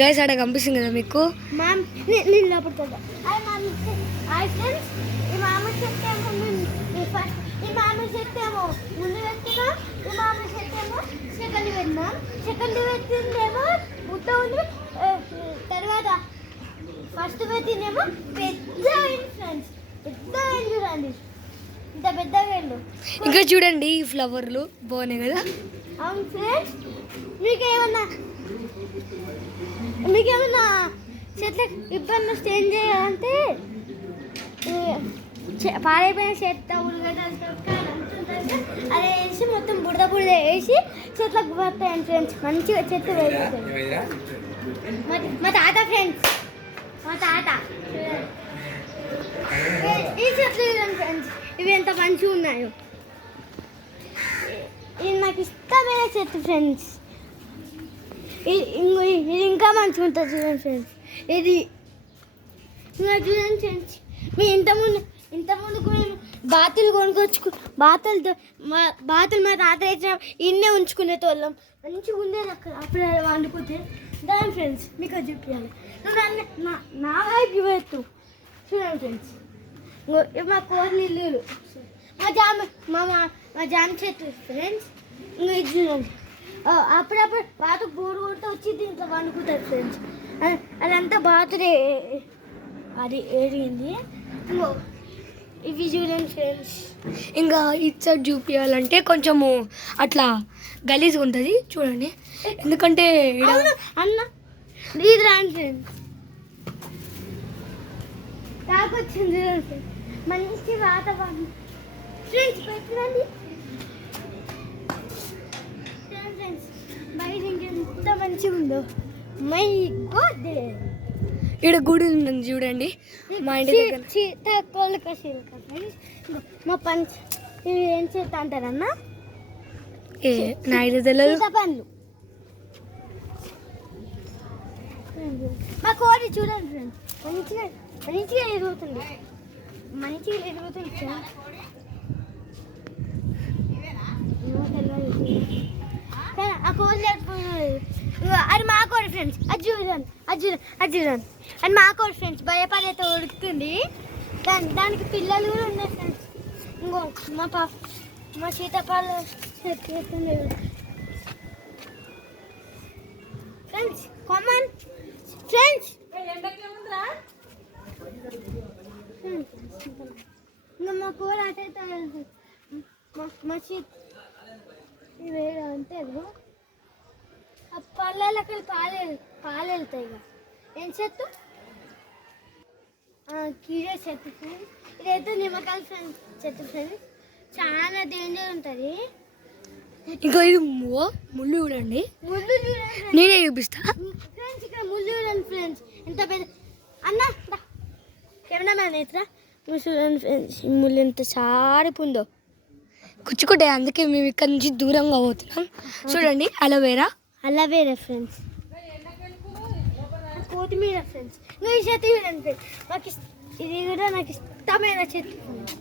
Guys ఆడ కనిపిస్తుంది కదా మీకు. ఈ మామిడి చెట్టు ఏమో ముందు పెట్టినాం, ఈ మామిడి చెట్టు ఏమో సెకండ్ పెట్టినాం. సెకండ్ పెట్టిందేమో ముద్ద ఉంది, తర్వాత ఫస్ట్ పెట్టిందేమో పెద్ద ఫ్రెండ్స్, పెద్ద చూడండి, ఇంత పెద్ద వేళ్ళు. ఇంకా చూడండి ఈ ఫ్లవర్లు బాగున్నాయి కదా. అవును ఫ్రెండ్స్, మీకేమన్నా చెట్లకు ఇబ్బంది వస్తే ఏం చేయాలంటే పాడైపోయిన చెత్త ఉల్లిగడ్డలు అదే వేసి మొత్తం బుడద బుడద వేసి చెట్లకు పడతాయండి ఫ్రెండ్స్. మంచిగా చెట్టు వేస్తుంది మా తాత ఫ్రెండ్స్, మా తాత. ఈ చెట్లు చూడండి ఫ్రెండ్స్, ఇవి ఎంత మంచిగా ఉన్నాయో. ఇది నాకు ఇష్టమైన చెట్టు ఫ్రెండ్స్. ఇది ఇంకా మంచిగా ఉంటుంది చూడండి ఫ్రెండ్స్. ఇది ఇంకా చూడండి ఫ్రెండ్స్, మీ ఇంతకుముందుకు మేము బాతులు కొనుక్కొచ్చుకు బాతులు మా తాత ఇచ్చిన ఇన్నే ఉంచుకునేటోళ్ళం. మంచిగా ఉండేది అక్కడ. అప్పుడు వండుకుంటే దాని ఫ్రెండ్స్ మీకు అది చూపించాలి. నువ్వు నా వైపు ఇవ్వచ్చు చూడండి ఫ్రెండ్స్. మా కోర్లు ఇల్లు, మా జామ చెట్టు ఫ్రెండ్స్. ఇంకా ఇది చూడండి, అప్పుడప్పుడు బాతుకు బోరు కొడితే వచ్చి దీంట్లో వండుకుంటారు ఫ్రెండ్స్. అదంతా బాతుడే అది ఎరిగింది. ఇవి చూడండి ఫ్రెండ్స్. ఇంకా ఇటు సైడ్ చూపించాలంటే కొంచెము అట్లా గలీజ్గా ఉంటుంది చూడండి, ఎందుకంటే అన్న ఇది రాండి ఫ్రెండ్స్, తాకొచ్చింది చూడండి ఫ్రెండ్స్. మంచి వాతావరణం ఫ్రెండ్స్. పెట్టండి ఫ్రెండ్స్, బయట ఇంకెంత మంచిగా ఉందో. మై గాడ్, ఇక్కడ గుడి ఉందని చూడండి మా ఇంటి దగ్గర. మా పంచ ఇవి ఏం చేస్తా అంటారన్న, నా ఇది తెలియదు. పండ్లు. మా కోడి చూడండి ఫ్రెండ్స్, మంచిగా మంచిగా ఎదుగుతుంది, మంచిగా ఎదుగుతుంది ఫ్రెండ్స్. ఆ కోడి అది మా కోడి ఫ్రెండ్స్. అది చూడండి అది మా కోడి ఫ్రెండ్స్. భయపడైతే ఉడుకుతుంది. దానికి పిల్లలు కూడా ఉన్నాయి ఫ్రెండ్స్. ఇంకో మా సీతాఫలం చెట్టు ఫ్రెండ్స్. కామన్ ఫ్రెండ్స్, ఇంకా మా కూర అటే మా సీత వేరే అంటే ఆ పళ్ళకి పాలు వెళ్తాయి. ఇక ఏం చెట్టు, కీరే చెట్టు ఫ్రెండ్స్. ఇదైతే నిమ్మకాయల ఫ్రెండ్స్ చెట్టు ఫ్రెండ్స్, చాలా డేంజర్ ఉంటుంది. ఇంకా ఇది ముళ్ళు చూడండి, ముళ్ళు చూడండి నేనే చూపిస్తా ఫ్రెండ్స్. ఇక్కడ ముళ్ళు చూడండి ఫ్రెండ్స్, ఎంత పెద్ద. అన్న కెమెరామ్యాన్ అయితే చూడండి ఫ్రెండ్స్, ఈ ముళ్ళు ఎంత సారిపోందో. కుచ్చుకుంటే అందుకే మేము ఇక్కడ నుంచి దూరంగా పోతున్నాం. చూడండి అలోవేరా ఫ్రెండ్స్, కొత్తిమీర ఫ్రెండ్స్. నువ్వు ఈ చెట్టు చూడండి ఫ్రెండ్స్, ఇది కూడా నాకు ఇష్టమైన చెట్టు ఫ్రెండ్స్.